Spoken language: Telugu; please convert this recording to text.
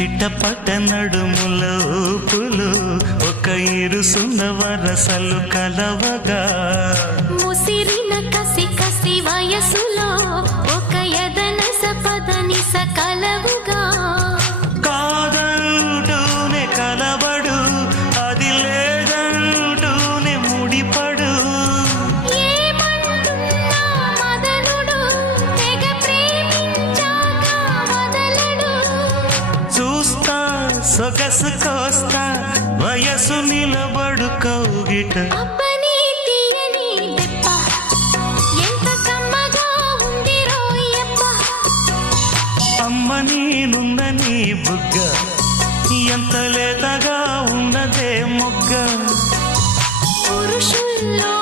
చిట్టపట్ట నడుముల ఊపులు ఒక ఇరుసున్న వరసలు కలవగా ముసిరిన కసి కసి వయసులో ఒక యదన సపదని సకలవుగా కాదంటూనే కలబడు అది లేదంటూనే ముడిపడు ఏమంటున్నా మదనుడు తెగ ప్రేమించాక వదలడు చూస్తా సొగసు కోస్తా వయసు నిలబడు కౌగిట అబ్బని తీయని దెబ్బ ఎంత కమ్మగా ఉంది రోయప్ప అమ్మ నేనున్న నీ బుగ్గ ఎంత లేతగా ఉన్నదే మొగ్గ పురుషుల్లో